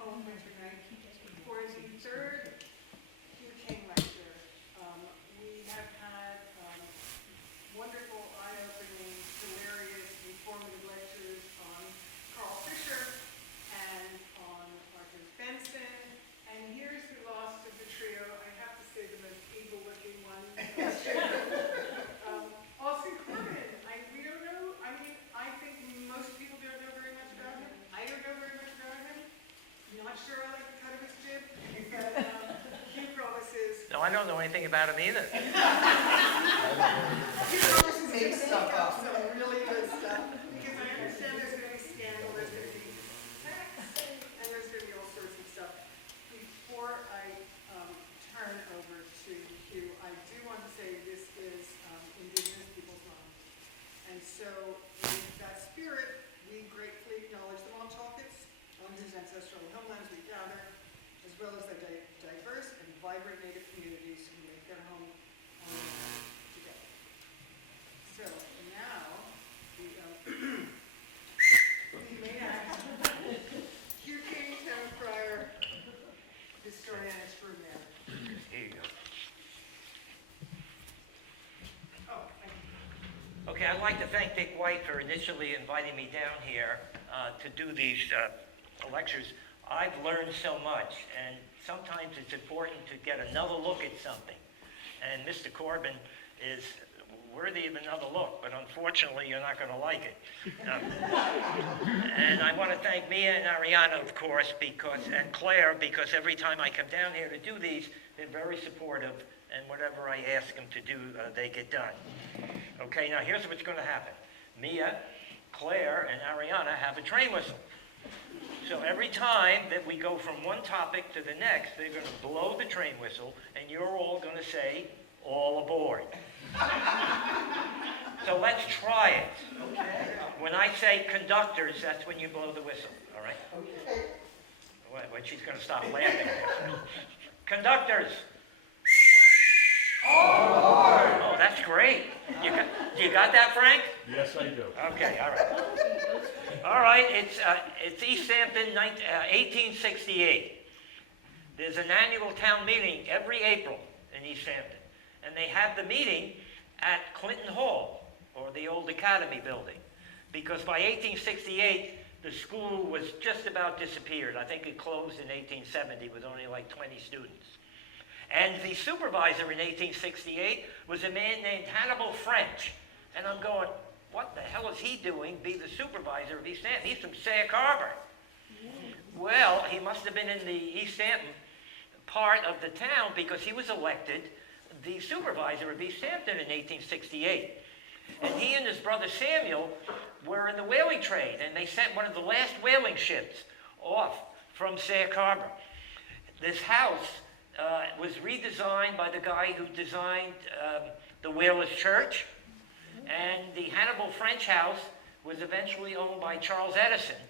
home winter night. For the third Hugh King lecture, we have had wonderful, eye-opening, hilarious, informative lectures on Carl Fisher and on Arthur Benson. And here's the last of the trio. I have to say the most evil-looking one. Austin Corbin. I don't know. I mean, I think most people don't know very much about him. I don't know very much about him. I'm not sure I like the cut of his jib, but Hugh promises. No, I don't know anything about him either. Hugh promises to make up some really good stuff, because I understand there's going to be scandal, there's going to be sex, and there's going to be all sorts of stuff. Before I turn over to Hugh, I do want to say this is Indigenous Peoples Month. And so, in that spirit, we gratefully acknowledge the Montaukets, on whose ancestral homelands we gather, as well as the diverse and vibrant Native communities who make their home on the land together. So, now, we may ask Hugh King, town crier, historian extraordinaire. Here you go. Oh, thank you. Okay, I'd like to thank Dick White for initially inviting me down here to do these lectures. I've learned so much, and sometimes it's important to get another look at something. And Mr. Corbin is worthy of another look, but unfortunately you're not going to like it. And I want to thank Mia and Ariana, of course, and Claire, because every time I come down here to do these, they're very supportive, and whatever I ask them to do, they get done. Okay, now here's what's going to happen. Mia, Claire, and Ariana have a train whistle. So every time that we go from one topic to the next, they're going to blow the train whistle, and you're all going to say, "All aboard." So let's try it. Okay. When I say conductors, that's when you blow the whistle, all right? Okay. What, she's going to stop laughing. Conductors. Oh, that's great. You got that, Frank? Yes, I do. Okay, all right. All right, it's East Hampton, 1868. There's an annual town meeting every April in East Hampton. And they have the meeting at Clinton Hall, or the old Academy building. Because by 1868, the school was just about disappeared. I think it closed in 1870 with only like 20 students. And the supervisor in 1868 was a man named Hannibal French. And I'm going, what the hell is he doing, be the supervisor of East Hampton? He's from Sag Harbor. Well, he must have been in the East Hampton part of the town because he was elected the supervisor of East Hampton in 1868. And he and his brother Samuel were in the whaling trade, and they sent one of the last whaling ships off from Sag Harbor. This house was redesigned by the guy who designed the Whalers Church, and the Hannibal French house was eventually owned by Charles Edison,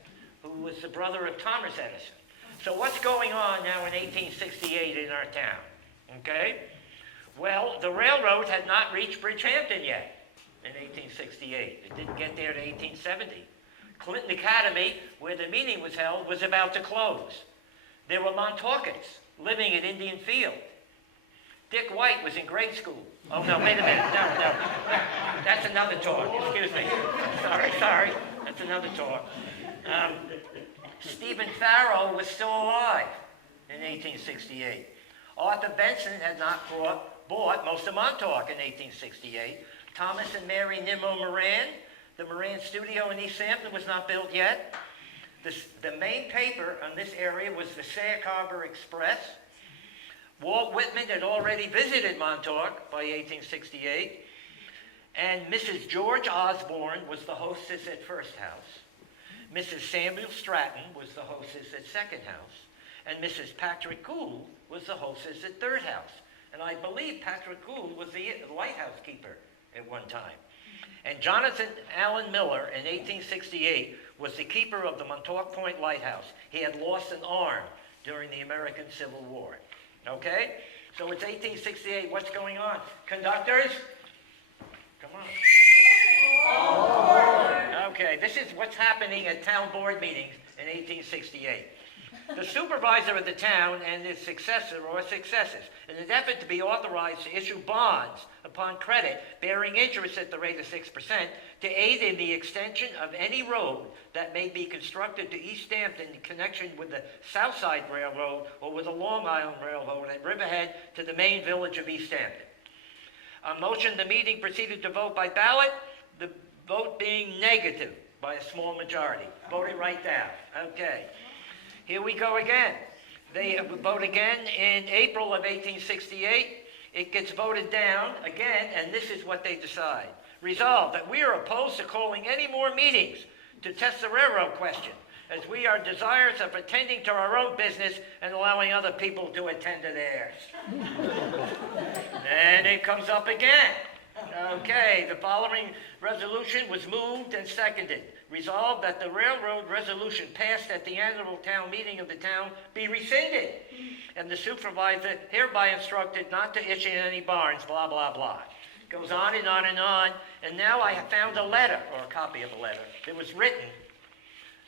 who was the brother of Thomas Edison. So what's going on now in 1868 in our town? Okay? Well, the railroad had not reached Bridgehampton yet in 1868. It didn't get there to 1870. Clinton Academy, where the meeting was held, was about to close. There were Montaukets living at Indian Field. Dick White was in grade school. Oh, no, wait a minute. No. That's another talk. Excuse me. Sorry. That's another talk. Stephen Farrow was still alive in 1868. Arthur Benson had not bought most of Montauk in 1868. Thomas and Mary Nimmo Moran, the Moran studio in East Hampton, was not built yet. The main paper on this area was the Sag Harbor Express. Walt Whitman had already visited Montauk by 1868. And Mrs. George Osborne was the hostess at First House. Mrs. Samuel Stratton was the hostess at Second House. And Mrs. Patrick Gould was the hostess at Third House. And I believe Patrick Gould was the lighthouse keeper at one time. And Jonathan Allen Miller in 1868 was the keeper of the Montauk Point Lighthouse. He had lost an arm during the American Civil War. Okay? So it's 1868. What's going on? Conductors? Come on. Okay, this is what's happening at town board meetings in 1868. the supervisor of the town and his successor or successors, in an effort to be authorized to issue bonds upon credit bearing interest at the rate of 6%, to aid in the extension of any road that may be constructed to East Hampton in connection with the South Side Railroad or with the Long Island Railroad at Riverhead to the main village of East Hampton. On motion, the meeting proceeded to vote by ballot, the vote being negative by a small majority. Vote it right down. Okay. Here we go again. They vote again in April of 1868. It gets voted down again, and this is what they decide. Resolved that we are opposed to calling any more meetings to test the railroad question, as we are desirous of attending to our own business and allowing other people to attend to theirs. And it comes up again. Okay, the following resolution was moved and seconded. Resolved that the railroad resolution passed at the annual town meeting of the town be rescinded, and the supervisor hereby instructed not to issue any bonds, blah, blah, blah. Goes on and on and on, and now I have found a letter, or a copy of a letter, that was written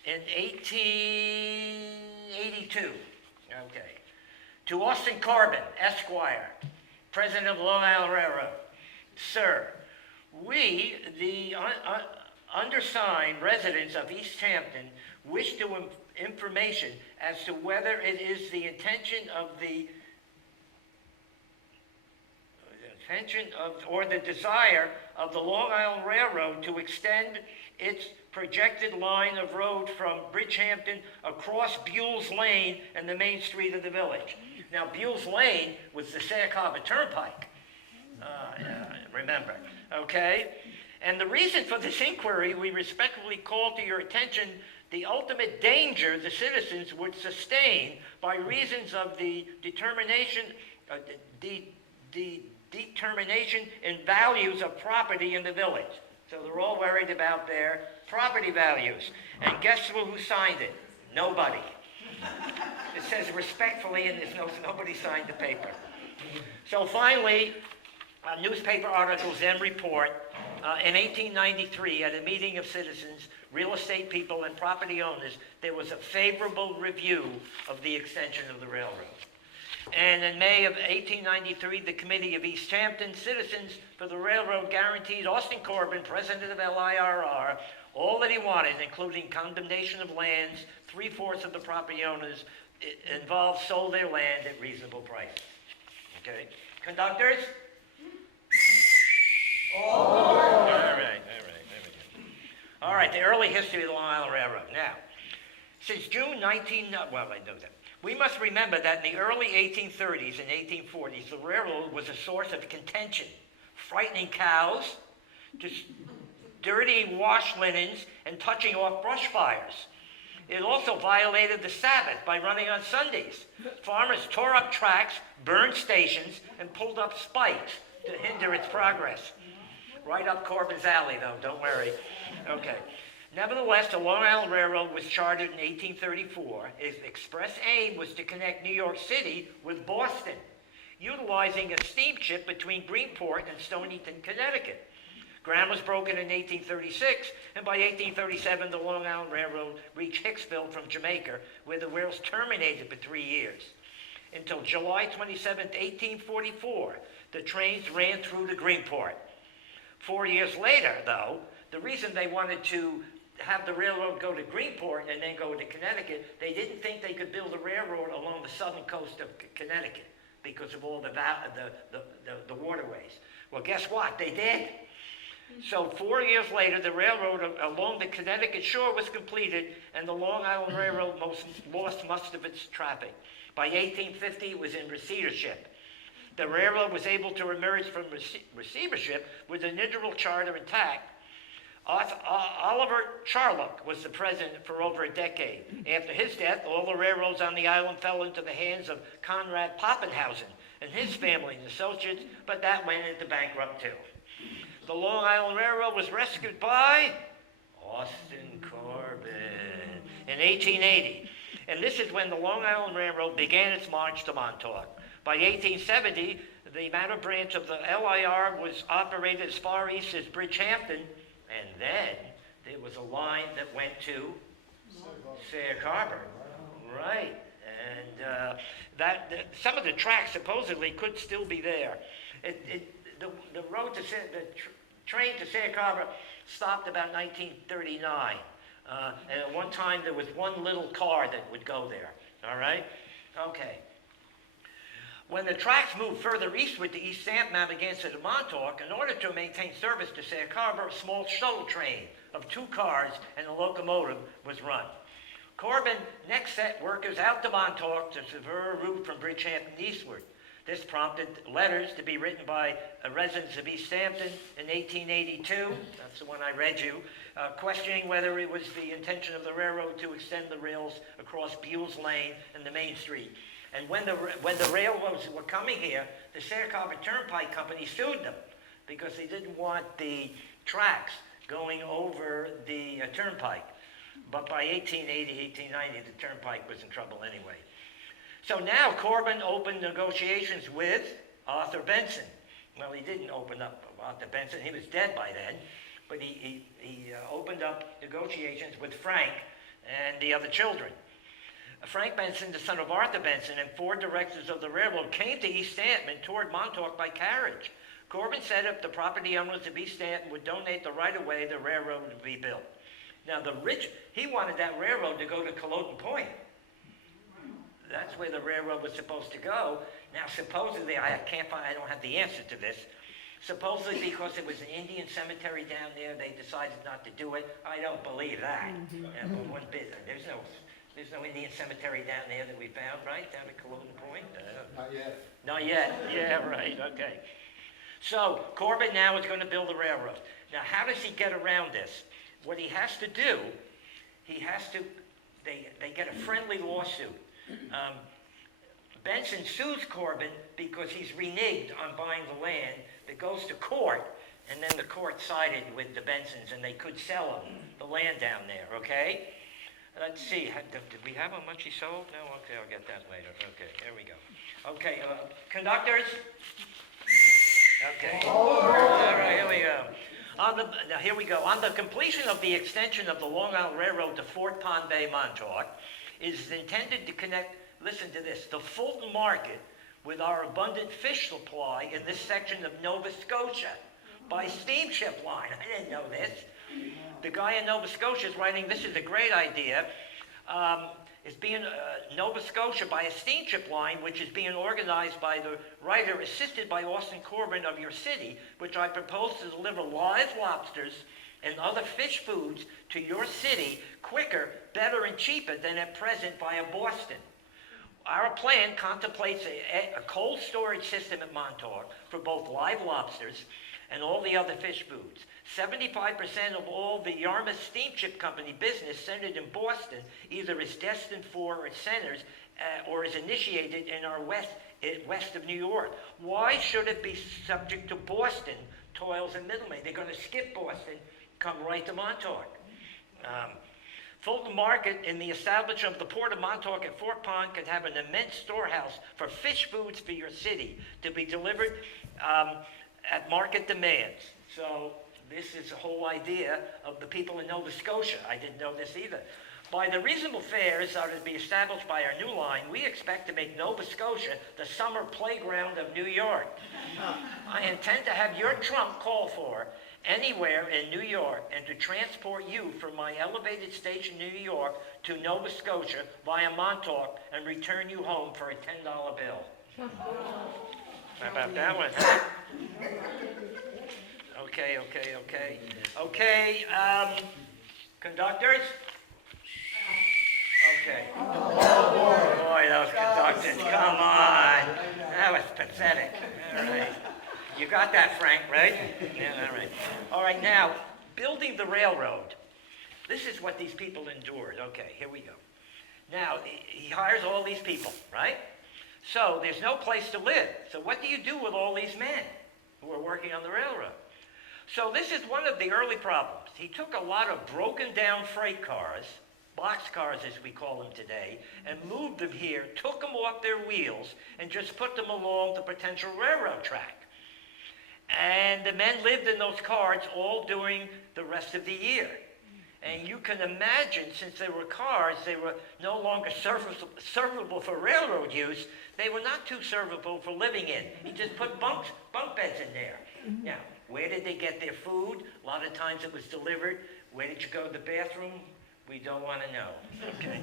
in 1882, okay, to Austin Corbin, Esquire, President of the Long Island Railroad. Sir, we, the undersigned residents of East Hampton, wish to information as to whether it is the intention of or the desire of the Long Island Railroad to extend its projected line of road from Bridgehampton across Buell's Lane and the main street of the village. Now, Buell's Lane was the Sag Harbor Turnpike. Remember, okay? And the reason for this inquiry, we respectfully call to your attention the ultimate danger the citizens would sustain by reasons of the determination in values of property in the village. So they're all worried about their property values. And guess who signed it? Nobody. It says respectfully, and nobody signed the paper. So finally, newspaper articles then report, in 1893, at a meeting of citizens, real estate people, and property owners, there was a favorable review of the extension of the railroad. And in May of 1893, the Committee of East Hampton Citizens for the Railroad guaranteed Austin Corbin, president of LIRR, all that he wanted, including condemnation of lands. 3/4 of the property owners involved sold their land at reasonable prices. Okay? Conductors? All right. All right, the early history of the Long Island Railroad. Now, since June 19... Well, I know that. We must remember that in the early 1830s and 1840s, the railroad was a source of contention, frightening cows, dirtying wash linens, and touching off brush fires. It also violated the Sabbath by running on Sundays. Farmers tore up tracks, burned stations, and pulled up spikes to hinder its progress. Right up Corbin's alley, though, don't worry. Okay. Nevertheless, the Long Island Railroad was chartered in 1834. Its express aim was to connect New York City with Boston, utilizing a steamship between Greenport and Stonington, Connecticut. Ground was broken in 1836, and by 1837, the Long Island Railroad reached Hicksville from Jamaica, where the rails terminated for 3 years. Until July 27, 1844, the trains ran through to Greenport. 4 years later, though, the reason they wanted to have the railroad go to Greenport and then go to Connecticut, they didn't think they could build a railroad along the southern coast of Connecticut because of all the waterways. Well, guess what? They did. So 4 years later, the railroad along the Connecticut shore was completed, and the Long Island Railroad lost most of its traffic. By 1850, it was in receivership. The railroad was able to emerge from receivership with an integral charter intact. Oliver Charlock was the president for over a decade. After his death, all the railroads on the island fell into the hands of Conrad Pappenhausen and his family and associates, but that went into bankrupt too. The Long Island Railroad was rescued by Austin Corbin in 1880. And this is when the Long Island Railroad began its march to Montauk. By 1870, the Matter branch of the LIR was operated as far east as Bridgehampton, and then there was a line that went to Sag Harbor. Right. And some of the tracks supposedly could still be there. The road to train to Sag Harbor stopped about 1939. And at one time there was one little car that would go there. All right? Okay. When the tracks moved further eastward to East Sampson Amagansett and Montauk, in order to maintain service to Sag Harbor, a small shuttle train of 2 cars and a locomotive was run. Corbin next set workers out to Montauk to sever a route from Bridgehampton eastward. This prompted letters to be written by residents of East Sampson in 1882, that's the one I read you, questioning whether it was the intention of the railroad to extend the rails across Buell's Lane and the Main Street. And when the railroads were coming here, the Sag Harbor Turnpike Company sued them because they didn't want the tracks going over the turnpike. But by 1880, 1890, the turnpike was in trouble anyway. So now Corbin opened negotiations with Arthur Benson. Well, he didn't open up Arthur Benson. He was dead by then. But he opened up negotiations with Frank and the other children. Frank Benson, the son of Arthur Benson, and 4 directors of the railroad came to East Stanton toward Montauk by carriage. Corbin said if the property owners of East Stanton would donate the right-of-way, the railroad would be built. Now, he wanted that railroad to go to Culloden Point. That's where the railroad was supposed to go. Now, supposedly, I don't have the answer to this. Supposedly, because it was an Indian cemetery down there, they decided not to do it. I don't believe that. But one bit. There's no Indian cemetery down there that we found, right? Down at Culloden Point? Not yet. Not yet. Yeah, right. Okay. So, Corbin now is going to build a railroad. Now, how does he get around this? What he has to do, they get a friendly lawsuit. Benson sues Corbin because he's reneged on buying the land. That goes to court, and then the court sided with the Bensons, and they could sell him the land down there, okay? Let's see, did we have how much he sold? No? Okay, I'll get that later. Okay, here we go. Okay, conductors? Okay. All right, here we go. Now, here we go. On the completion of the extension of the Long Island Railroad to Fort Pond Bay, Montauk, is intended to connect, listen to this, the Fulton Market with our abundant fish supply in this section of Nova Scotia by steamship line. I didn't know this. The guy in Nova Scotia is writing, this is a great idea. It's being Nova Scotia by a steamship line, which is being organized by the writer, assisted by Austin Corbin of your city, which I propose to deliver live lobsters and other fish foods to your city quicker, better, and cheaper than at present via Boston. Our plan contemplates a cold storage system at Montauk for both live lobsters and all the other fish foods. 75% of all the Yarmouth Steamship Company business centered in Boston either is destined for or centers or is initiated in our west of New York. Why should it be subject to Boston toils and middlemen? They're going to skip Boston, come right to Montauk. Fulton Market in the establishment of the Port of Montauk at Fort Pond can have an immense storehouse for fish foods for your city to be delivered at market demands. So this is the whole idea of the people in Nova Scotia. I didn't know this either. By the reasonable fares that are to be established by our new line, we expect to make Nova Scotia the summer playground of New York. I intend to have your trunk called for anywhere in New York and to transport you from my elevated station in New York to Nova Scotia via Montauk and return you home for a $10 bill. How about that one? Okay. Okay, conductors? Okay. Boy, those conductors, come on. That was pathetic. All right. You got that, Frank, right? Yeah, all right. All right, now, building the railroad. This is what these people endured. Okay, here we go. Now, he hires all these people, right? So there's no place to live. So what do you do with all these men who are working on the railroad? So this is one of the early problems. He took a lot of broken down freight cars, boxcars as we call them today, and moved them here, took them off their wheels, and just put them along the potential railroad track. And the men lived in those cars all during the rest of the year. And you can imagine, since they were cars, they were no longer servable for railroad use. They were not too servable for living in. He just put bunk beds in there. Now, where did they get their food? A lot of times it was delivered. Where did you go to the bathroom? We don't want to know. Okay.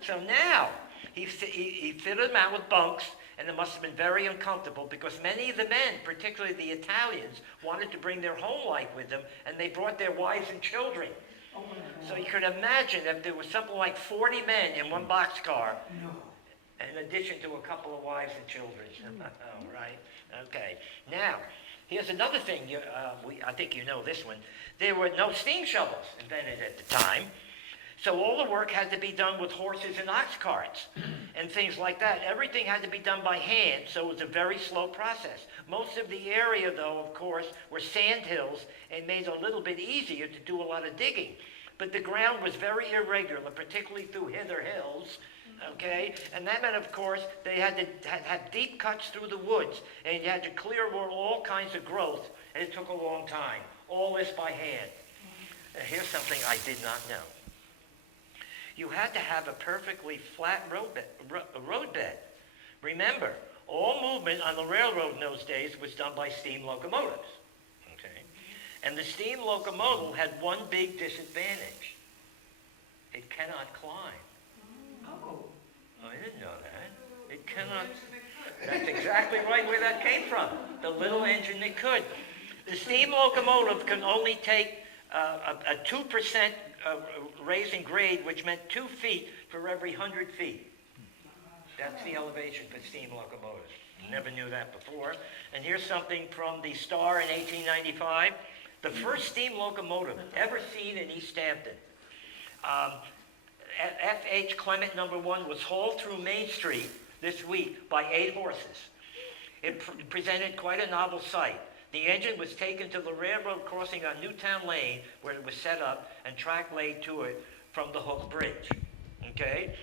So now, he fitted them out with bunks, and it must have been very uncomfortable because many of the men, particularly the Italians, wanted to bring their home life with them, and they brought their wives and children. So you could imagine if there was something like 40 men in one boxcar, in addition to a couple of wives and children. Oh, right? Okay. Now, here's another thing. I think you know this one. There were no steam shovels invented at the time. So all the work had to be done with horses and ox carts and things like that. Everything had to be done by hand, so it was a very slow process. Most of the area, though, of course, were sand hills and made it a little bit easier to do a lot of digging. But the ground was very irregular, particularly through hither hills, okay? And that meant, of course, they had to have deep cuts through the woods, and you had to clear all kinds of growth, and it took a long time. All this by hand. Now, here's something I did not know. You had to have a perfectly flat road bed. Remember, all movement on the railroad in those days was done by steam locomotives. Okay? And the steam locomotive had one big disadvantage. It cannot climb. Oh. I didn't know that. It cannot. That's exactly right where that came from. The little engine that could. The steam locomotive can only take a 2% raise in grade, which meant 2 feet for every 100 feet. That's the elevation for steam locomotives. Never knew that before. And here's something from the Star in 1895. The first steam locomotive ever seen in East Hampton. F.H. Clement No. 1 was hauled through Main Street this week by 8 horses. It presented quite a novel sight. The engine was taken to the railroad crossing on Newtown Lane, where it was set up, and track laid to it from the Hook Bridge. Okay?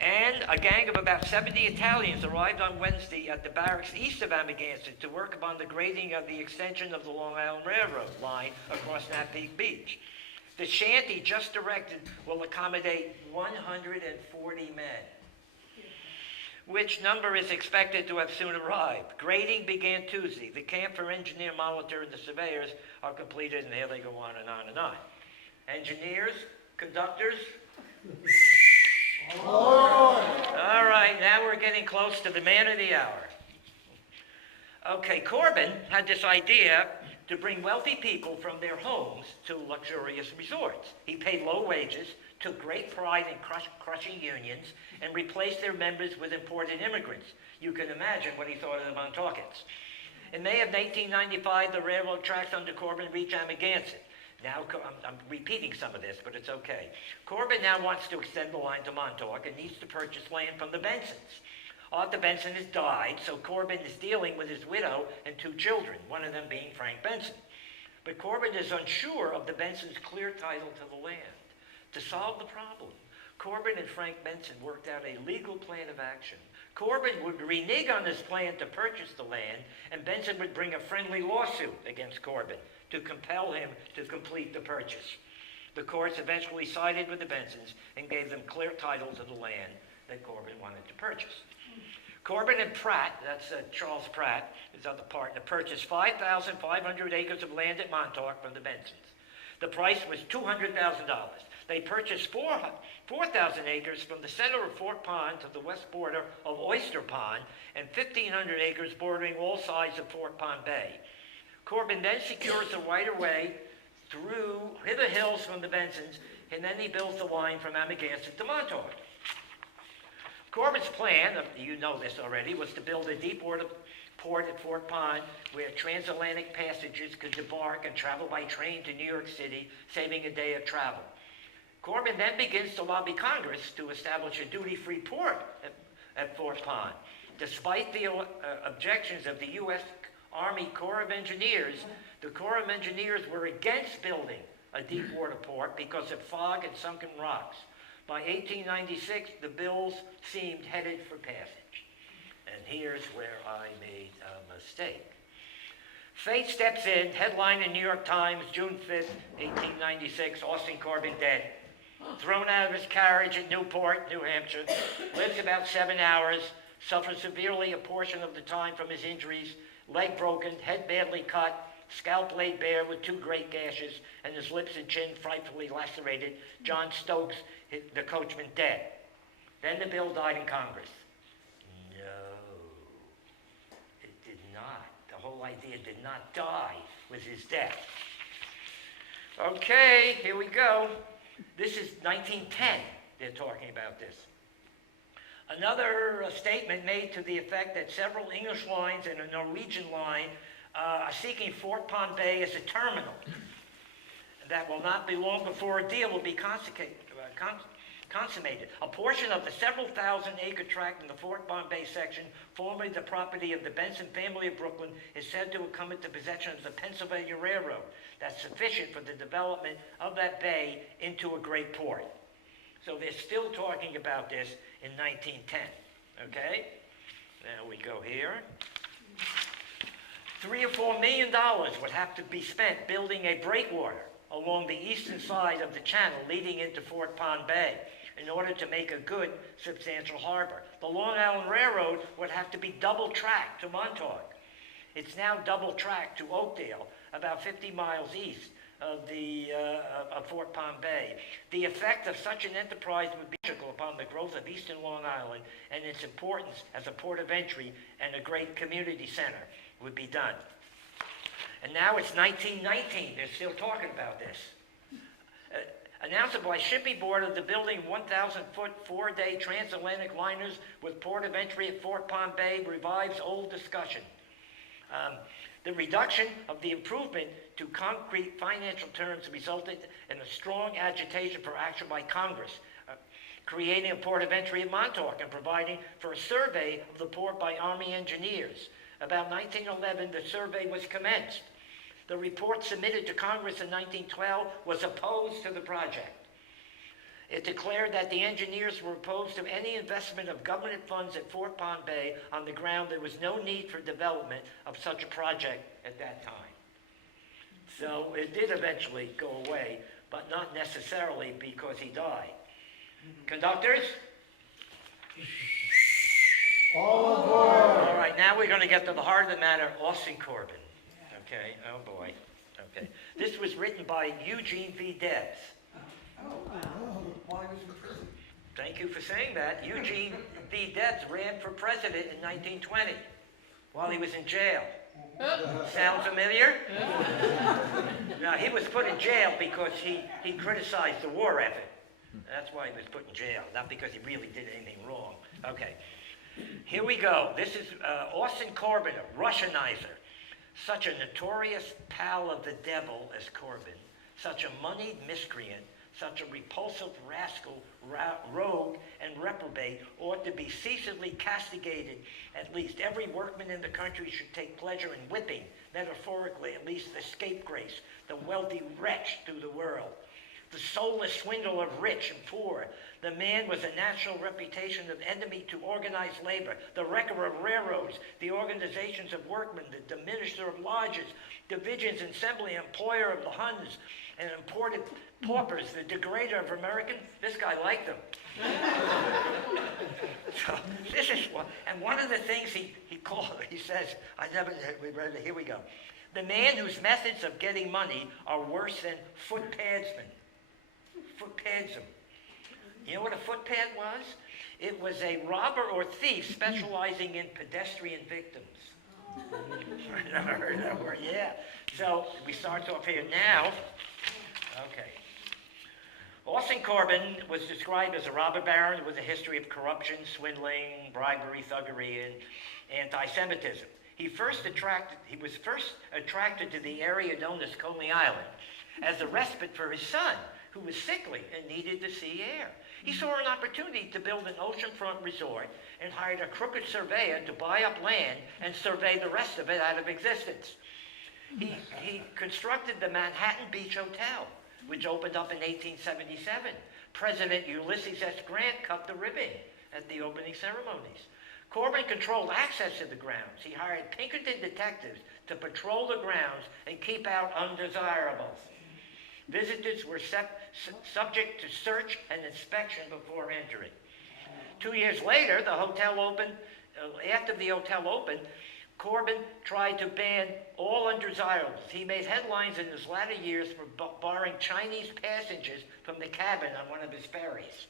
And a gang of about 70 Italians arrived on Wednesday at the barracks east of Amagansett to work upon the grading of the extension of the Long Island Railroad line across Napeague Beach. The shanty just erected will accommodate 140 men, which number is expected to have soon arrived. Grading began Tuesday. The camp for engineer, monitor, and the surveyors are completed, and here they go on and on and on. Engineers, conductors. All right, now we're getting close to the man of the hour. Okay, Corbin had this idea to bring wealthy people from their homes to luxurious resorts. He paid low wages, took great pride in crushing unions, and replaced their members with imported immigrants. You can imagine what he thought of the Montaukans. In May of 1895, the railroad tracks under Corbin reached Amagansett. Now, I'm repeating some of this, but it's okay. Corbin now wants to extend the line to Montauk and needs to purchase land from the Bensons. Arthur Benson has died, so Corbin is dealing with his widow and 2 children, one of them being Frank Benson. But Corbin is unsure of the Bensons' clear title to the land. To solve the problem, Corbin and Frank Benson worked out a legal plan of action. Corbin would renege on his plan to purchase the land, and Benson would bring a friendly lawsuit against Corbin to compel him to complete the purchase. The courts eventually sided with the Bensons and gave them clear title to the land that Corbin wanted to purchase. Corbin and Pratt, that's Charles Pratt, his other partner, purchased 5,500 acres of land at Montauk from the Bensons. The price was $200,000. They purchased 4,000 acres from the center of Fort Pond to the west border of Oyster Pond and 1,500 acres bordering all sides of Fort Pond Bay. Corbin then secures the right-of-way through hither hills from the Bensons, and then he builds the line from Amagansett to Montauk. Corbin's plan, you know this already, was to build a deep water port at Fort Pond where transatlantic passengers could debark and travel by train to New York City, saving a day of travel. Corbin then begins to lobby Congress to establish a duty-free port at Fort Pond. Despite the objections of the U.S. Army Corps of Engineers, the Corps of Engineers were against building a deep water port because of fog and sunken rocks. By 1896, the bills seemed headed for passage. And here's where I made a mistake. Fate steps in, headline in New York Times, June 5th, 1896, Austin Corbin dead. Thrown out of his carriage at Newport, New Hampshire, lives about 7 hours, suffers severely a portion of the time from his injuries, leg broken, head badly cut, scalp laid bare with 2 great gashes, and his lips and chin frightfully lacerated. John Stokes, the coachman, dead. Then the bill died in Congress. No, it did not. The whole idea did not die with his death. Okay, here we go. This is 1910, they're talking about this. Another statement made to the effect that several English lines and a Norwegian line are seeking Fort Pond Bay as a terminal. That will not be long before a deal will be consummated. A portion of the several thousand-acre tract in the Fort Pond Bay section, formerly the property of the Benson family of Brooklyn, is said to have come into possession of the Pennsylvania Railroad. That's sufficient for the development of that bay into a great port. So they're still talking about this in 1910, okay? Now we go here. $3 or $4 million would have to be spent building a breakwater along the eastern side of the channel leading into Fort Pond Bay in order to make a good, substantial harbor. The Long Island Railroad would have to be double-tracked to Montauk. It's now double-tracked to Oakdale, about 50 miles east of Fort Pond Bay. The effect of such an enterprise would be critical upon the growth of eastern Long Island, and its importance as a port of entry and a great community center would be done. And now it's 1919. They're still talking about this. Announced by shipping board of the building 1,000-foot 4-day transatlantic liners with port of entry at Fort Pond Bay revives old discussion. The reduction of the improvement to concrete financial terms resulted in a strong agitation for action by Congress, creating a port of entry at Montauk and providing for a survey of the port by Army engineers. About 1911, the survey was commenced. The report submitted to Congress in 1912 was opposed to the project. It declared that the engineers were opposed to any investment of government funds at Fort Pond Bay on the ground there was no need for development of such a project at that time. So it did eventually go away, but not necessarily because he died. Conductors? All aboard! All right, now we're going to get to the heart of the matter, Austin Corbin. Okay, oh boy. Okay. This was written by Eugene V. Debs. While he was in prison. Thank you for saying that. Eugene V. Debs ran for president in 1920 while he was in jail. Sound familiar? Now, he was put in jail because he criticized the war effort. That's why he was put in jail, not because he really did anything wrong. Okay. Here we go. This is Austin Corbin, a Russianizer. Such a notorious pal of the devil as Corbin, such a moneyed miscreant, such a repulsive rascal, rogue, and reprobate ought to be ceaselessly castigated. At least every workman in the country should take pleasure in whipping, metaphorically at least, the scapegrace, the wealthy wretch through the world. The soulless swindle of rich and poor, the man with a national reputation of enemy to organized labor, the wrecker of railroads, the organizations of workmen, the diminisher of lodges, divisions and assembly, employer of the Huns, and imported paupers, the degrader of American. This guy liked them. So this is one, and one of the things he says, here we go. The man whose methods of getting money are worse than footpadsmen. Footpadsm. You know what a footpad was? It was a robber or thief specializing in pedestrian victims. I never heard that word. Yeah. So we start off here now. Okay. Austin Corbin was described as a robber baron with a history of corruption, swindling, bribery, thuggery, and anti-Semitism. He was first attracted to the area known as Coney Island as a respite for his son, who was sickly and needed the sea air. He saw an opportunity to build an oceanfront resort and hired a crooked surveyor to buy up land and survey the rest of it out of existence. He constructed the Manhattan Beach Hotel, which opened up in 1877. President Ulysses S. Grant cut the ribbon at the opening ceremonies. Corbin controlled access to the grounds. He hired Pinkerton detectives to patrol the grounds and keep out undesirables. Visitors were subject to search and inspection before entering. 2 years later, the hotel opened. After the hotel opened, Corbin tried to ban all undesirables. He made headlines in his latter years for barring Chinese passengers from the cabin on one of his ferries.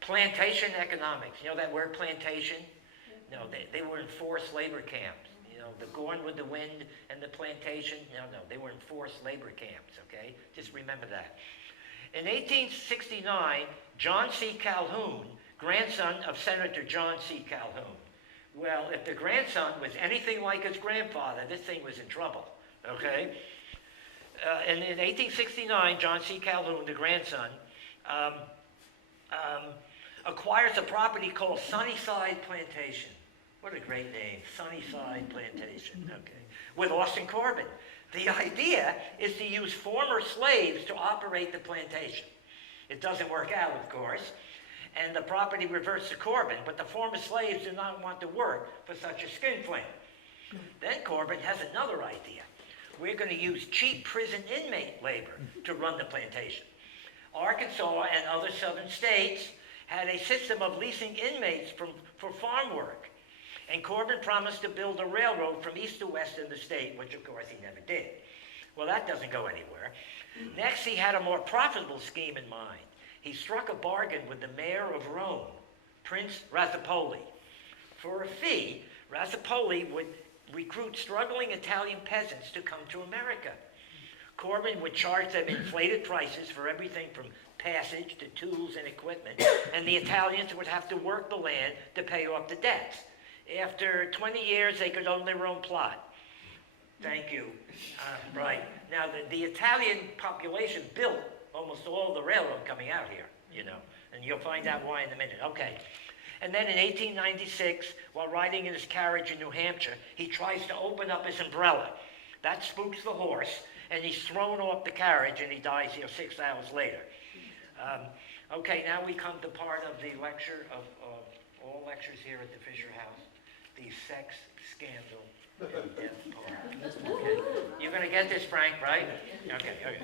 Plantation economics. You know that word plantation? No, they were in forced labor camps. You know, the Gone with the Wind and the plantation. No, they were in forced labor camps, okay? Just remember that. In 1869, John C. Calhoun, grandson of Senator John C. Calhoun. Well, if the grandson was anything like his grandfather, this thing was in trouble, okay? And in 1869, John C. Calhoun, the grandson, acquires a property called Sunnyside Plantation. What a great name, Sunnyside Plantation, okay, with Austin Corbin. The idea is to use former slaves to operate the plantation. It doesn't work out, of course, and the property reverts to Corbin, but the former slaves did not want to work for such a skinflint. Then Corbin has another idea. We're going to use cheap prison inmate labor to run the plantation. Arkansas and other southern states had a system of leasing inmates for farm work. And Corbin promised to build a railroad from east to west in the state, which of course he never did. Well, that doesn't go anywhere. Next, he had a more profitable scheme in mind. He struck a bargain with the mayor of Rome, Prince Razzapoli. For a fee, Razzapoli would recruit struggling Italian peasants to come to America. Corbin would charge them inflated prices for everything from passage to tools and equipment, and the Italians would have to work the land to pay off the debts. After 20 years, they could own their own plot. Thank you. Right. Now, the Italian population built almost all the railroad coming out here, you know, and you'll find out why in a minute. Okay. And then in 1896, while riding in his carriage in New Hampshire, he tries to open up his umbrella. That spooks the horse, and he's thrown off the carriage, and he dies here 6 hours later. Okay, now we come to part of the lecture of all lectures here at the Fisher House, the sex scandal and death part. Okay. You're going to get this, Frank, right? Okay.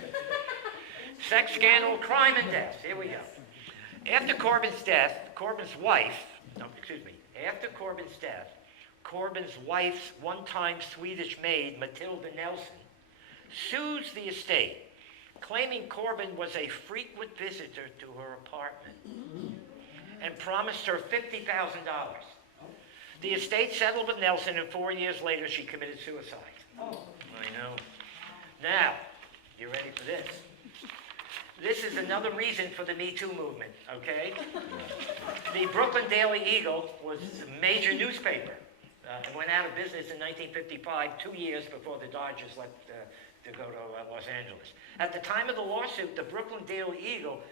Sex scandal, crime, and death. Here we go. After Corbin's death, Corbin's wife's one-time Swedish maid, Matilda Nelson, sues the estate, claiming Corbin was a frequent visitor to her apartment and promised her $50,000. The estate settled with Nelson, and 4 years later, she committed suicide. Oh. I know. Now, you ready for this? This is another reason for the Me Too movement, okay? The Brooklyn Daily Eagle was a major newspaper. It went out of business in 1955, 2 years before the Dodgers left to go to Los Angeles. At the time of the lawsuit, the Brooklyn Daily Eagle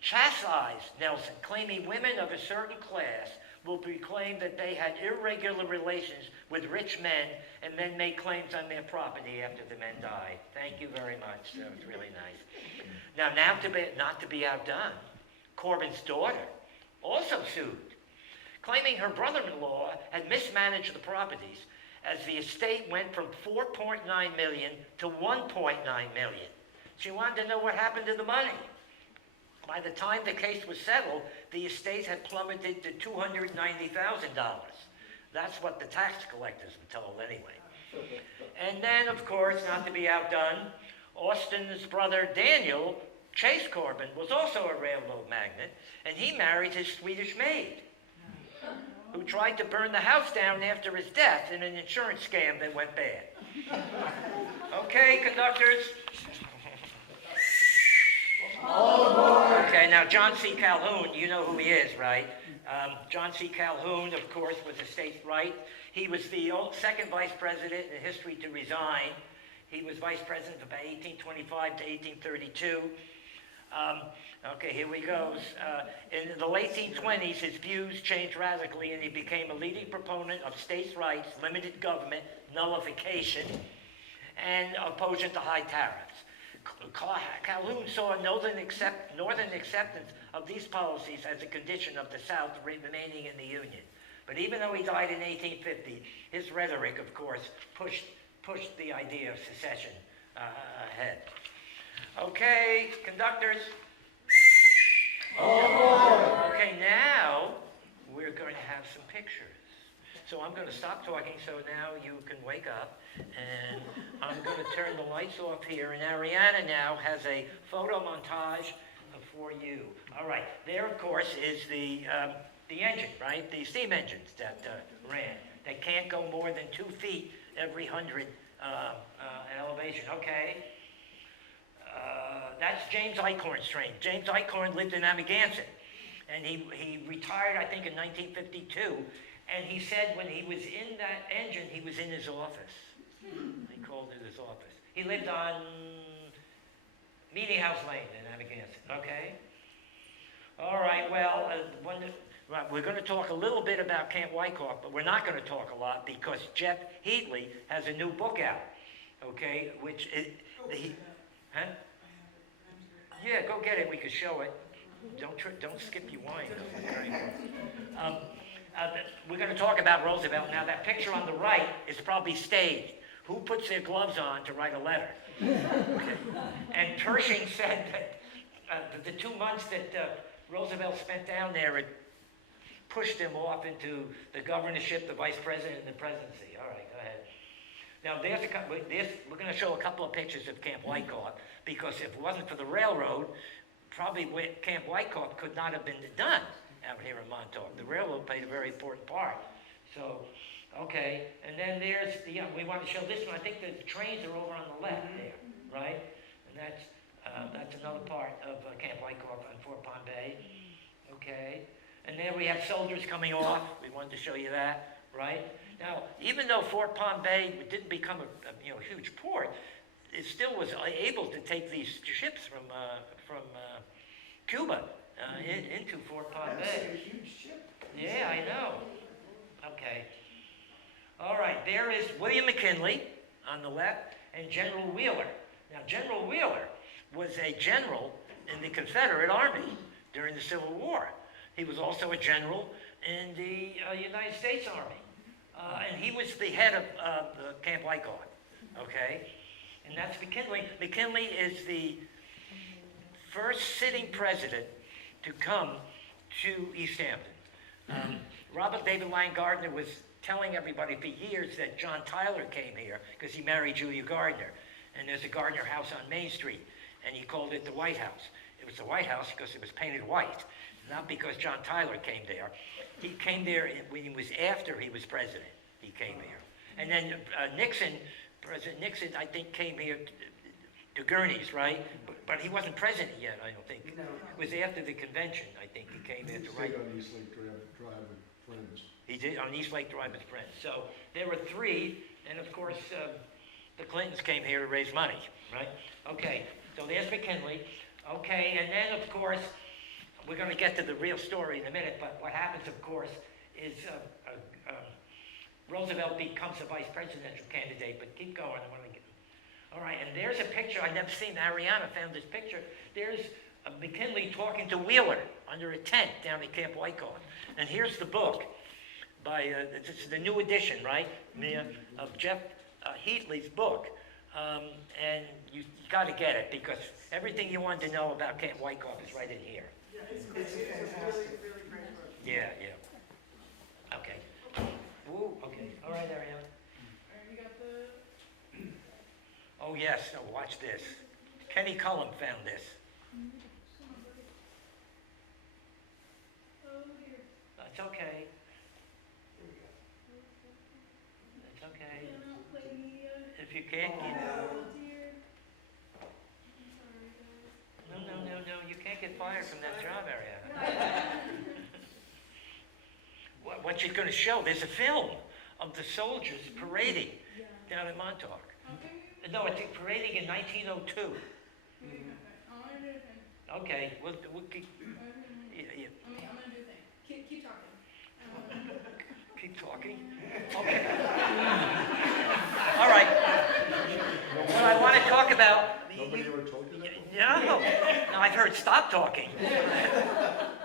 chastised Nelson, claiming women of a certain class will proclaim that they had irregular relations with rich men and then made claims on their property after the men died. Thank you very much. That was really nice. Now not to be outdone, Corbin's daughter also sued, claiming her brother-in-law had mismanaged the properties as the estate went from $4.9 million to $1.9 million. She wanted to know what happened to the money. By the time the case was settled, the estate had plummeted to $290,000. That's what the tax collectors were told anyway. And then, of course, not to be outdone, Austin's brother Daniel, Chase Corbin, was also a railroad magnate, and he married his Swedish maid, who tried to burn the house down after his death in an insurance scam that went bad. Okay, conductors. Okay, now John C. Calhoun, you know who he is, right? John C. Calhoun, of course, was a state's right. He was the second vice president in history to resign. He was vice president from 1825 to 1832. Okay, here he goes. In the late 1820s, his views changed radically, and he became a leading proponent of states' rights, limited government, nullification, and opposition to high tariffs. Calhoun saw northern acceptance of these policies as a condition of the South remaining in the Union. But even though he died in 1850, his rhetoric, of course, pushed the idea of secession ahead. Okay, conductors. Okay, now we're going to have some pictures. So I'm going to stop talking so now you can wake up, and I'm going to turn the lights off here, and Ariana now has a photo montage for you. All right, there of course is the engine, right? The steam engines that ran. They can't go more than 2 feet every 100 elevation. Okay. That's James Eichhorn's train. James Eichhorn lived in Amagansett, and he retired, I think, in 1952. And he said when he was in that engine, he was in his office. He called it his office. He lived on Meeting House Lane in Amagansett. Okay. All right. Well, right, we're going to talk a little bit about Camp Wyckoff, but we're not going to talk a lot because Jeff Heatley has a new book out. Okay, which is huh? Yeah, go get it. We could show it. Don't skip your wine. We're going to talk about Roosevelt. Now, that picture on the right is probably staged. Who puts their gloves on to write a letter? Okay. And Pershing said that the 2 months that Roosevelt spent down there, it pushed him off into the governorship, the vice president, and the presidency. All right, go ahead. Now, we're going to show a couple of pictures of Camp Wyckoff, because if it wasn't for the railroad, probably Camp Wyckoff could not have been done out here in Montauk. The railroad played a very important part. So, okay, and then there's we want to show this one. I think the trains are over on the left there, right? And that's another part of Camp Wyckoff on Fort Pond Bay. Okay, and there we have soldiers coming off. We wanted to show you that, right? Now, even though Fort Pond Bay didn't become a huge port, it still was able to take these ships from Cuba into Fort Pond Bay. That's a huge ship. Yeah, I know. Okay. All right, there is William McKinley on the left and General Wheeler. Now, General Wheeler was a general in the Confederate Army during the Civil War. He was also a general in the United States Army. And he was the head of Camp Wyckoff, okay? And that's McKinley. McKinley is the first sitting president to come to East Hampton. Robert David Lang Gardner was telling everybody for years that John Tyler came here because he married Julia Gardner. And there's a Gardner house on Main Street, and he called it the White House. It was the White House because it was painted white, not because John Tyler came there. He came there when he was after he was president. He came here. And then President Nixon, I think, came here to Gurney's, right? But he wasn't president yet, I don't think. No. It was after the convention, I think, he came here to write. on East Lake Drive with friends. He did, on East Lake Drive with friends. So there were 3, and of course, the Clintons came here to raise money, right? Okay, so there's McKinley. Okay, and then, of course, we're going to get to the real story in a minute, but what happens, of course, is Roosevelt becomes a vice presidential candidate, but keep going. I want to get. All right, and there's a picture I've never seen. Ariana found this picture. There's McKinley talking to Wheeler under a tent down at Camp Wyckoff. And here's the book by, this is the new edition, right, Mia, of Jeff Heatley's book. And you got to get it because everything you want to know about Camp Wyckoff is right in here. Yeah, it's fantastic. Really great book. Yeah, yeah. Okay. Ooh, okay. All right, Ariana. All right, we got the. Oh, yes. Oh, watch this. Kenny Cullum found this. Oh, dear. That's okay. It's okay. Cannot play media. If you can't, you know. Oh, dear. I'm sorry, guys. No. You can't get fired from that job, Ariana. What she's going to show, there's a film of the soldiers parading down in Montauk. Okay. No, I think parading in 1902. Okay. I'm gonna do a thing. Okay, we'll keep, Okay. yeah, I'm gonna do a thing. Keep talking. keep talking. Okay. All right. What I want to talk about. Nobody ever told you that? No, I've heard stop talking.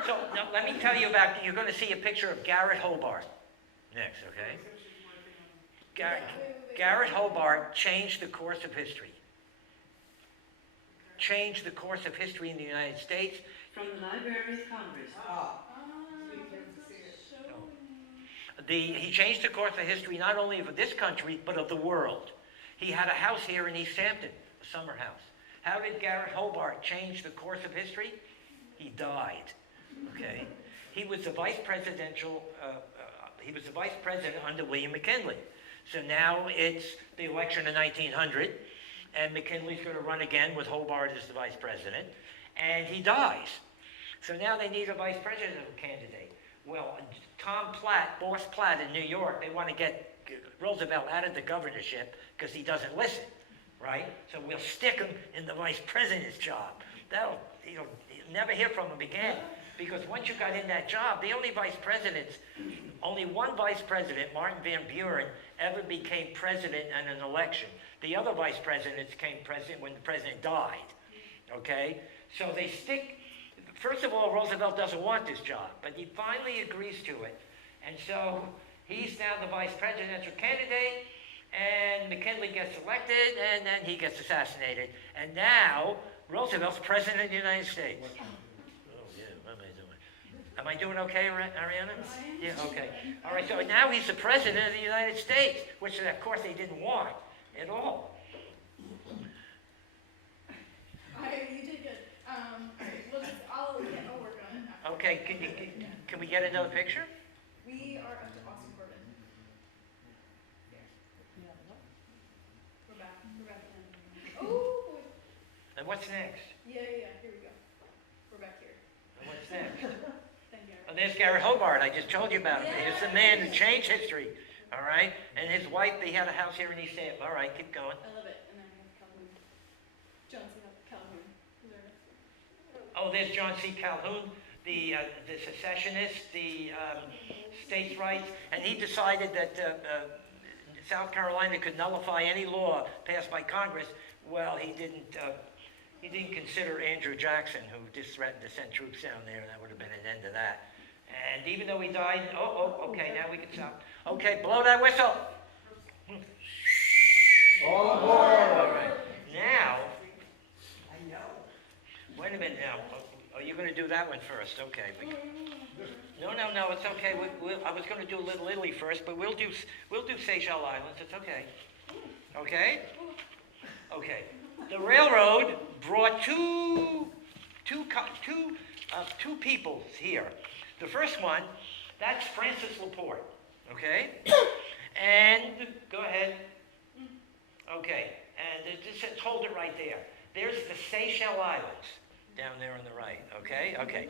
So now, let me tell you about, you're going to see a picture of Garrett Hobart. next, okay? So she's working on them. Garrett Hobart changed the course of history. Changed the course of history in the United States. From the Library of Congress. Ah, He changed the course of history not only of this country, but of the world. He had a house here in East Hampton, a summer house. How did Garrett Hobart change the course of history? He died, okay? He was the vice president under William McKinley. So now it's the election of 1900, and McKinley's going to run again with Hobart as the vice president, and he dies. So now they need a vice presidential candidate. Well, Tom Platt, Boss Platt in New York, they want to get Roosevelt out of the governorship because he doesn't listen, right? So we'll stick him in the vice president's job. You'll never hear from him again. Because once you got in that job, the only one vice president, Martin Van Buren, ever became president in an election. The other vice presidents became president when the president died, okay? So they stick, first of all, Roosevelt doesn't want this job, but he finally agrees to it. And so he's now the vice presidential candidate, and McKinley gets elected, and then he gets assassinated. And now Roosevelt's president of the United States. Oh, yeah, what am I doing? Am I doing okay, Ariana? Yeah, okay. All right, so now he's the president of the United States, which, of course, they didn't want at all. You did good. All right, I'll work on it. Okay, can we get another picture? We are up to Austin Corbin. We're back. Oh, boy. And what's next? Yeah, here we go. We're back here. And what's next? Thank you. And there's Garrett Hobart, I just told you about him. He's the man who changed history, all right? And his wife, they had a house here in East Hampton. All right, keep going. I love it. And then we have Calhoun. John C. Calhoun. Who's our next? Oh, there's John C. Calhoun, the secessionist, the states' rights, and he decided that South Carolina could nullify any law passed by Congress. Well, he didn't consider Andrew Jackson, who just threatened to send troops down there, and that would have been an end to that. And even though he died, okay, now we can stop. Okay, blow that whistle. All aboard! All right. Now, wait a minute now. Oh, you're going to do that one first, okay. No, it's okay. I was going to do Little Italy first, but we'll do Seychelles Islands. It's okay. Okay? Okay. The railroad brought two people here. The first one, that's Francis Laporte. Okay? And go ahead. Okay. And just hold it right there. There's the Seychelles Islands down there on the right. Okay? Okay.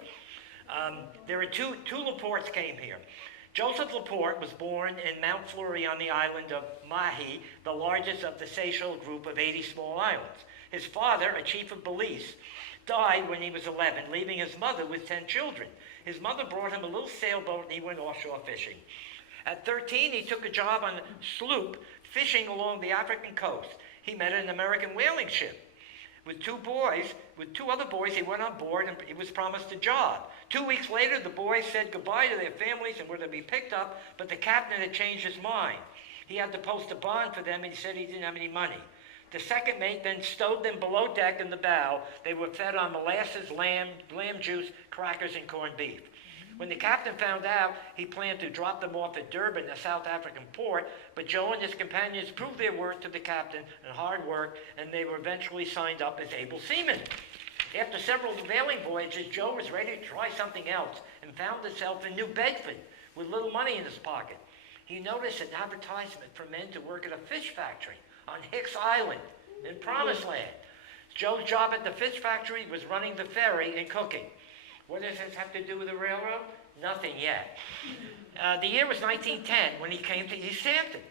There are two Laportes came here. Joseph Laporte was born in Mount Fleury on the island of Mahi, the largest of the Seychelles group of 80 small islands. His father, a chief of police, died when he was 11, leaving his mother with 10 children. His mother brought him a little sailboat and he went offshore fishing. At 13, he took a job on a sloop fishing along the African coast. He met an American whaling ship. With two other boys, he went on board and he was promised a job. 2 weeks later, the boys said goodbye to their families and were to be picked up, but the captain had changed his mind. He had to post a bond for them and he said he didn't have any money. The second mate then stowed them below deck in the bow. They were fed on molasses, lamb juice, crackers, and corned beef. When the captain found out, he planned to drop them off at Durban, a South African port, but Joe and his companions proved their worth to the captain and hard work, and they were eventually signed up as able seamen. After several whaling voyages, Joe was ready to try something else and found himself in New Bedford with little money in his pocket. He noticed an advertisement for men to work at a fish factory on Hicks Island in Promised Land. Joe's job at the fish factory was running the ferry and cooking. What does this have to do with the railroad? Nothing yet. The year was 1910 when he came to East Hampton.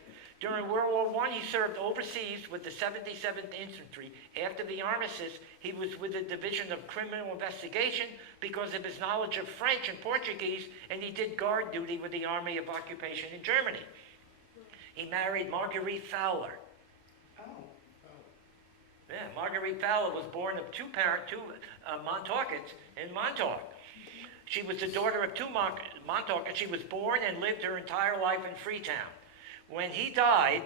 During World War I, he served overseas with the 77th Infantry. After the armistice, he was with the Division of Criminal Investigation because of his knowledge of French and Portuguese, and he did guard duty with the Army of Occupation in Germany. He married Marguerite Fowler. Yeah, Marguerite Fowler was born of two Montaukets in Montauk. She was the daughter of two Montauk, and she was born and lived her entire life in Freetown. When he died,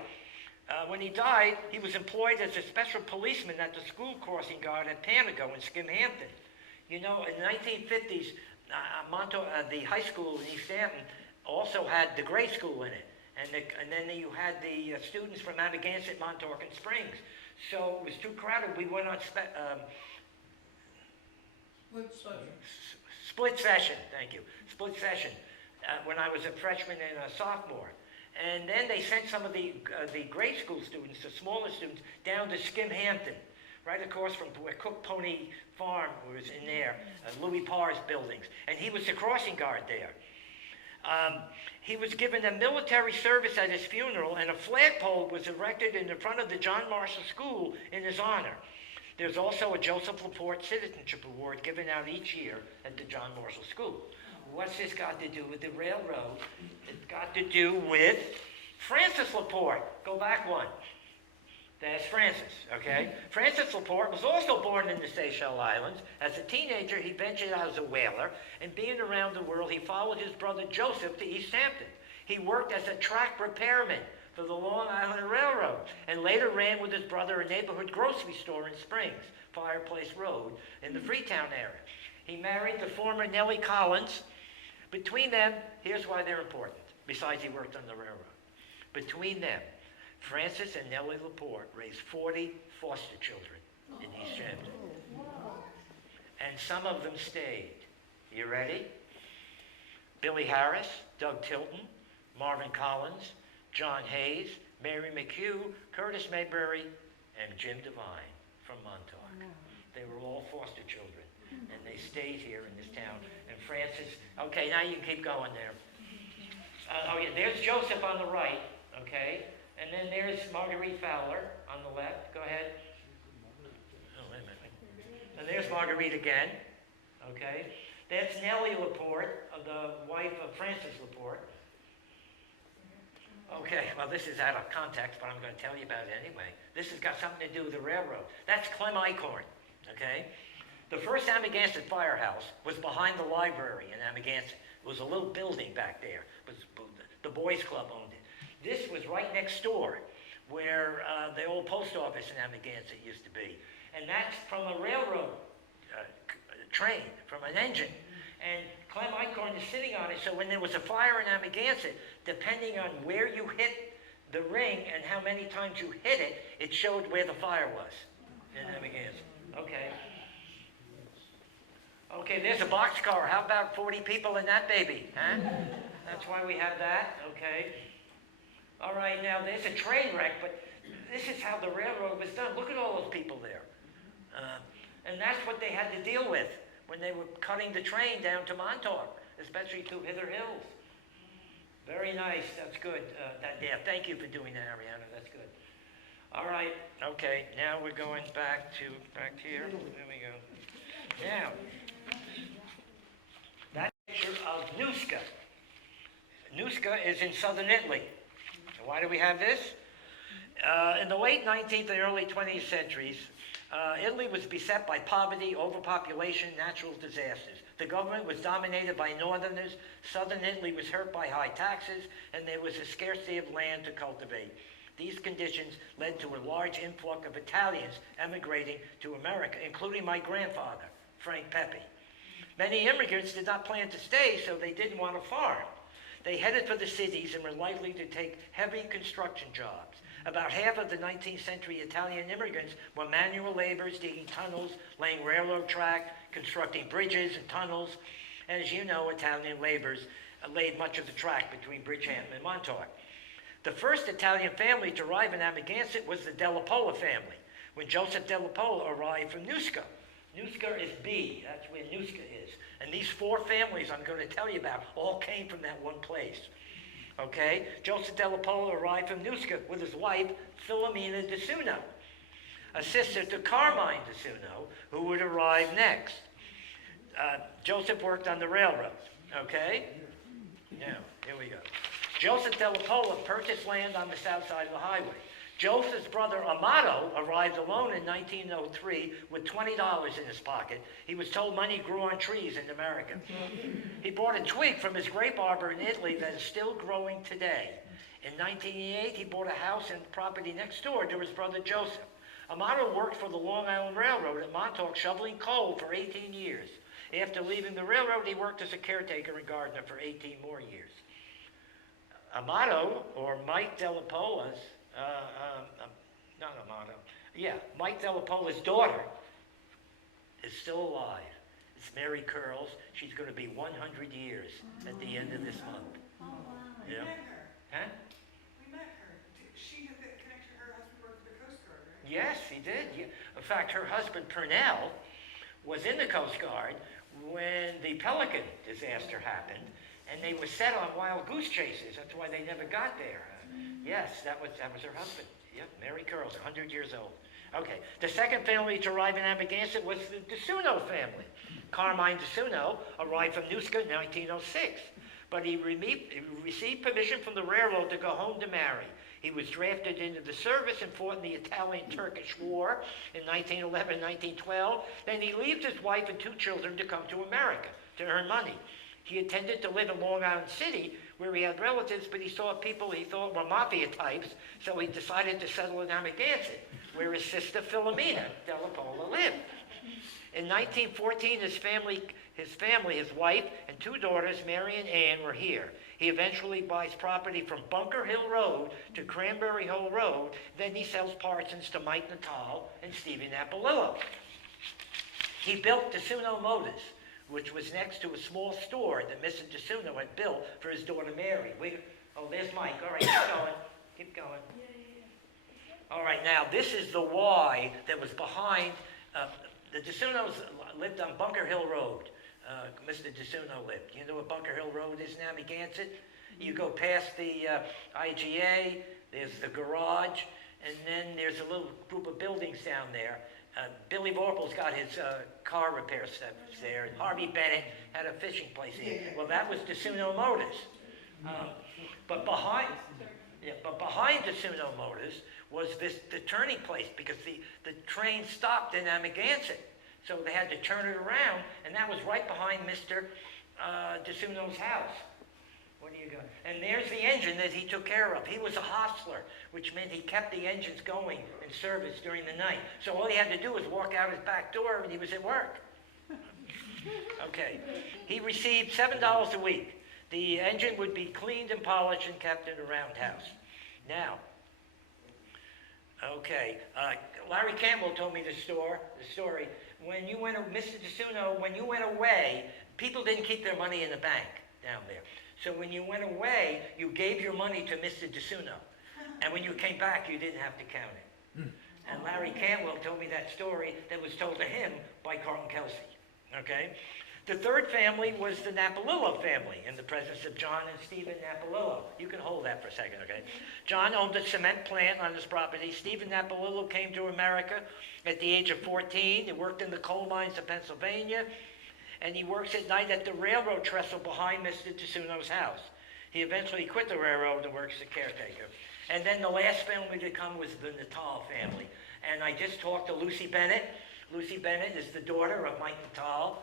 he was employed as a special policeman at the school crossing guard at Panago in Skimhampton. You know, in the 1950s, Montauk, the high school in East Hampton also had the grade school in it. And then you had the students from Amagansett, Montauk, and Springs. So it was too crowded. We went on split session, thank you, split session, when I was a freshman and a sophomore. And then they sent some of the grade school students, the smaller students, down to Skimhampton, right across from where Cook Pony Farm was in there, Louis Parr's buildings. And he was the crossing guard there. He was given a military service at his funeral, and a flagpole was erected in the front of the John Marshall School in his honor. There's also a Joseph Laporte Citizenship Award given out each year at the John Marshall School. What's this got to do with the railroad? It's got to do with Francis Laporte. Go back one. That's Francis, okay? Francis Laporte was also born in the Seychelles Islands. As a teenager, he ventured out as a whaler, and being around the world, he followed his brother Joseph to East Hampton. He worked as a track repairman for the Long Island Railroad, and later ran with his brother a neighborhood grocery store in Springs, Fireplace Road, in the Freetown area. He married the former Nellie Collins. Between them, here's why they're important, besides he worked on the railroad. Between them, Francis and Nellie Laporte raised 40 foster children in East Hampton. And some of them stayed. You ready? Billy Harris, Doug Tilton, Marvin Collins, John Hayes, Mary McHugh, Curtis Mayberry, and Jim Devine from Montauk. They were all foster children, and they stayed here in this town. And Francis, okay, now you can keep going there. Oh yeah, there's Joseph on the right, okay? And then there's Marguerite Fowler on the left. Go ahead. Oh, wait a minute. And there's Marguerite again. Okay. That's Nellie Laporte, the wife of Francis Laporte. Okay, well, this is out of context, but I'm going to tell you about it anyway. This has got something to do with the railroad. That's Clem Eichhorn, okay? The first Amagansett firehouse was behind the library in Amagansett. It was a little building back there. The Boys Club owned it. This was right next door, where the old post office in Amagansett used to be. And that's from a railroad train, from an engine. And Clem Eichhorn is sitting on it, so when there was a fire in Amagansett, depending on where you hit the ring and how many times you hit it, it showed where the fire was in Amagansett. Okay. Okay, there's a boxcar. How about 40 people in that baby? Huh? That's why we have that. Okay. All right, now there's a train wreck, but this is how the railroad was done. Look at all those people there. And that's what they had to deal with when they were cutting the train down to Montauk, especially to Hither Hills. Very nice. That's good. Yeah, thank you for doing that, Ariana. That's good. All right. Okay, now we're going back here. There we go. Now, that picture of Nuska. Nuska is in southern Italy. Why do we have this? In the late 19th and early 20th centuries, Italy was beset by poverty, overpopulation, natural disasters. The government was dominated by northerners, southern Italy was hurt by high taxes, and there was a scarcity of land to cultivate. These conditions led to a large influx of Italians emigrating to America, including my grandfather, Frank Pepe. Many immigrants did not plan to stay, so they didn't want to farm. They headed for the cities and were likely to take heavy construction jobs. About half of the 19th century Italian immigrants were manual laborers digging tunnels, laying railroad track, constructing bridges and tunnels. And as you know, Italian laborers laid much of the track between Bridgehampton and Montauk. The first Italian family to arrive in Amagansett was the Della Pola family, when Joseph Della Pola arrived from Nuska. Nuska is B, that's where Nuska is. And these four families I'm going to tell you about all came from that one place. Okay? Joseph Della Pola arrived from Nuska with his wife, Filomena DeSuno, a sister to Carmine DeSuno, who would arrive next. Joseph worked on the railroad. Okay? Now, here we go. Joseph Della Pola purchased land on the south side of the highway. Joseph's brother Amato arrived alone in 1903 with $20 in his pocket. He was told money grew on trees in America. He bought a twig from his grape arbor in Italy that is still growing today. In 1988, he bought a house and property next door to his brother Joseph. Amato worked for the Long Island Railroad at Montauk shoveling coal for 18 years. After leaving the railroad, he worked as a caretaker and gardener for 18 more years. Amato, or Mike Delapola's, Mike Delapola's daughter is still alive. It's Mary Curls. She's going to be 100 years at the end of this month. Oh, wow. We Yeah. met her. Huh? We met her. She had the connection, her husband worked for the Coast Guard, right? Yes, he did. Yeah. In fact, her husband, Purnell, was in the Coast Guard when the Pelican disaster happened, and they were set on wild goose chases. That's why they never got there. Yes, that was her husband. Yep, Mary Curls, 100 years old. Okay, the second family to arrive in Amagansett was the DeSuno family. Carmine DeSuno arrived from Nooska in 1906, but he received permission from the railroad to go home to marry. He was drafted into the service and fought in the Italian-Turkish War in 1911 and 1912. Then he left his wife and 2 children to come to America to earn money. He intended to live in Long Island City, where he had relatives, but he saw people he thought were mafia types, so he decided to settle in Amagansett, where his sister Philomena Delapola lived. In 1914, his wife, and 2 daughters, Mary and Ann, were here. He eventually buys property from Bunker Hill Road to Cranberry Hole Road. Then he sells Parsons to Mike Natal and Stephen Appolillo. He built DeSuno Motors, which was next to a small store that Mr. DeSuno had built for his daughter Mary. There's Mike. All right, keep going. All right, now this is the Y that was behind. The DeSunos lived on Bunker Hill Road. Mr. DeSuno lived. You know what Bunker Hill Road is now, Amagansett? You go past the IGA, there's the garage, and then there's a little group of buildings down there. Billy Vorpal's got his car repair stuff there, and Harvey Bennett had a fishing place here. Well, that was DeSuno Motors. But behind DeSuno Motors was the turning place, because the train stopped in Amagansett. So they had to turn it around, and that was right behind Mr. DeSuno's house. What do you got? And there's the engine that he took care of. He was a hostler, which meant he kept the engines going in service during the night. So all he had to do was walk out his back door, and he was at work. Okay. He received $7 a week. The engine would be cleaned and polished and kept in a roundhouse. Now, okay, Larry Campbell told me the story. When you went, Mr. DeSuno, when you went away, people didn't keep their money in the bank down there. So when you went away, you gave your money to Mr. DeSuno. And when you came back, you didn't have to count it. And Larry Campbell told me that story that was told to him by Carlton Kelsey. Okay? The third family was the Napolillo family, in the presence of John and Stephen Napolillo. You can hold that for a second, okay? John owned a cement plant on his property. Stephen Napolillo came to America at the age of 14. He worked in the coal mines of Pennsylvania, and he works at night at the railroad trestle behind Mr. DeSuno's house. He eventually quit the railroad and works as a caretaker. And then the last family to come was the Natal family. And I just talked to Lucy Bennett. Lucy Bennett is the daughter of Mike Natal.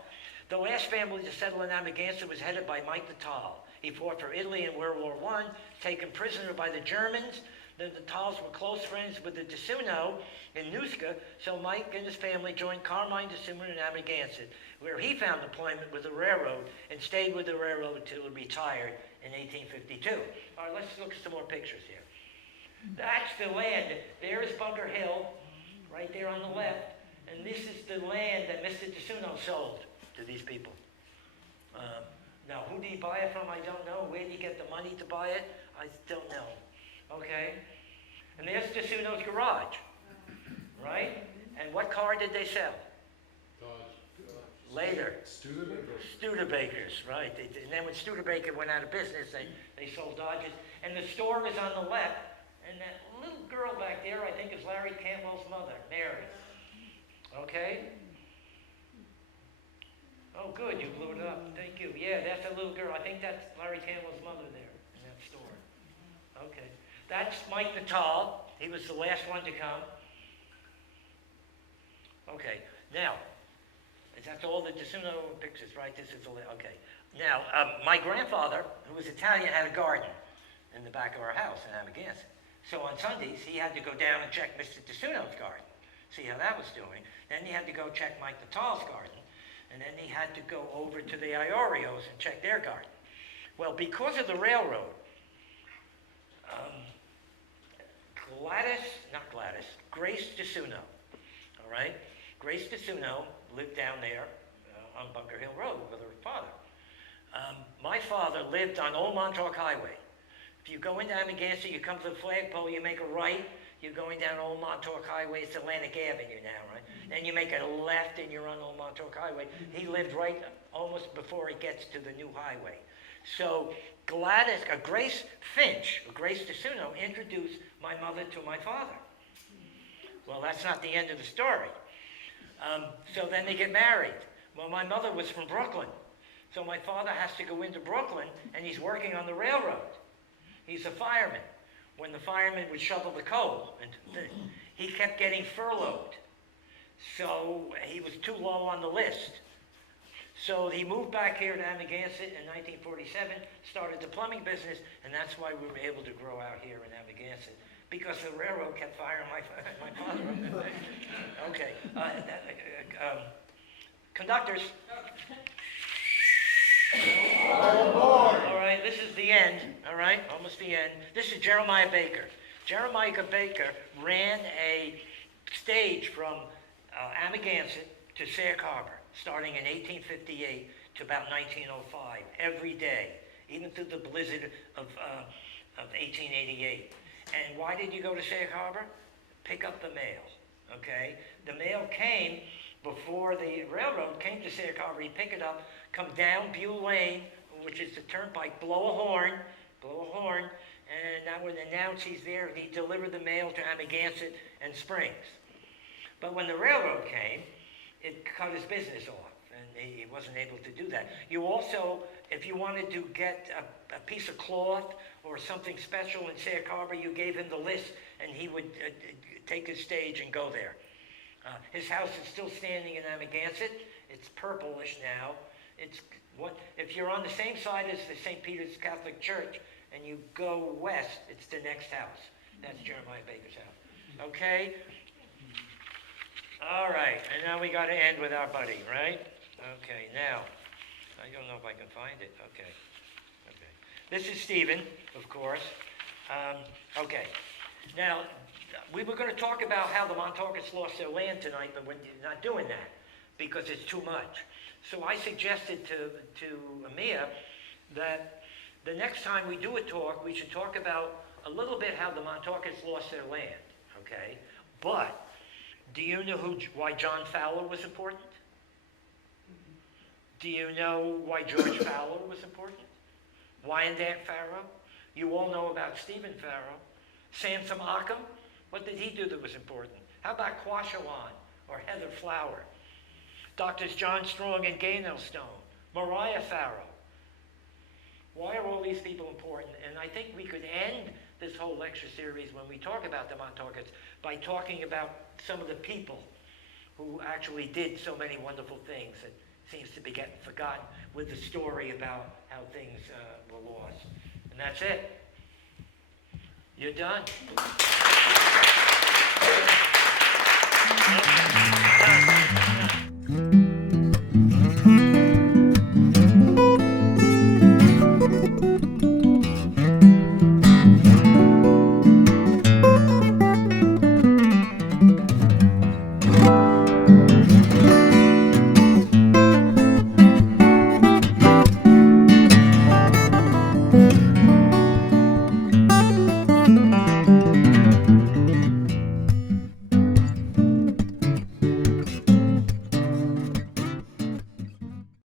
The last family to settle in Amagansett was headed by Mike Natal. He fought for Italy in World War I, taken prisoner by the Germans. The Natals were close friends with the DeSuno in Nooska, so Mike and his family joined Carmine DeSuno in Amagansett, where he found employment with the railroad and stayed with the railroad until he retired in 1852. All right, let's look at some more pictures here. That's the land. There is Bunker Hill, right there on the left, and this is the land that Mr. DeSuno sold to these people. Now, who did he buy it from? I don't know. Where did he get the money to buy it? I don't know. Okay? And there's DeSuno's garage, right? And what car did they sell? Later. Studebakers, right. And then when Studebaker went out of business, they sold Dodges. And the store is on the left. And that little girl back there, I think, is Larry Campbell's mother, Mary. Okay? Oh, good, you blew it up. Thank you. Yeah, that's a little girl. I think that's Larry Campbell's mother there in that store. Okay. That's Mike Natal. He was the last one to come. Okay, now, that's all the DeSuno pictures, right? This is okay. Now, my grandfather, who was Italian, had a garden in the back of our house in Amagansett. So on Sundays, he had to go down and check Mr. DeSuno's garden, see how that was doing. Then he had to go check Mike Natal's garden. And then he had to go over to the Iorios and check their garden. Well, because of the railroad, Grace DeSuno, all right? Grace DeSuno lived down there on Bunker Hill Road with her father. My father lived on Old Montauk Highway. If you go into Amagansett, you come to the flagpole, you make a right, you're going down Old Montauk Highway, it's Atlantic Avenue now, right? Then you make a left and you're on Old Montauk Highway. He lived right almost before it gets to the new highway. So Grace Finch, or Grace DeSuno, introduced my mother to my father. Well, that's not the end of the story. So then they get married. Well, my mother was from Brooklyn. So my father has to go into Brooklyn, and he's working on the railroad. He's a fireman. When the fireman would shovel the coal, he kept getting furloughed. So he was too low on the list. So he moved back here to Amagansett in 1947, started the plumbing business, and that's why we were able to grow out here in Amagansett, because the railroad kept firing my father. Okay. Conductors. All right, this is the end, all right, almost the end. This is Jeremiah Baker. Jeremiah Baker ran a stage from Amagansett to Sag Harbor, starting in 1858 to about 1905, every day, even through the blizzard of 1888. And why did you go to Sag Harbor? Pick up the mail, okay? The mail came before the railroad came to Sag Harbor. He'd pick it up, come down Buell Lane, which is the turnpike, blow a horn, and that would announce he's there, and he'd deliver the mail to Amagansett and Springs. But when the railroad came, it cut his business off, and he wasn't able to do that. You also, if you wanted to get a piece of cloth or something special in Sag Harbor, you gave him the list, and he would take his stage and go there. His house is still standing in Amagansett. It's purplish now. If you're on the same side as the St. Peter's Catholic Church and you go west, it's the next house. That's Jeremiah Baker's house. Okay? All right, and now we got to end with our buddy, right? Okay, now, I don't know if I can find it. Okay. This is Stephen, of course. Okay, now, we were going to talk about how the Montaukers lost their land tonight, but we're not doing that because it's too much. So I suggested to Amia that the next time we do a talk, we should talk about a little bit how the Montaukers lost their land, okay? But do you know why John Fowler was important? Do you know why George Fowler was important? Wyandanch Farrow? You all know about Stephen Farrow. Sansom Occam? What did he do that was important? How about Quashawan or Heather Flower? Doctors John Strong and Gaynell Stone, Mariah Farrow. Why are all these people important? And I think we could end this whole lecture series when we talk about the Montaukers by talking about some of the people who actually did so many wonderful things that seems to be getting forgotten with the story about how things were lost. And that's it. You're done. Done.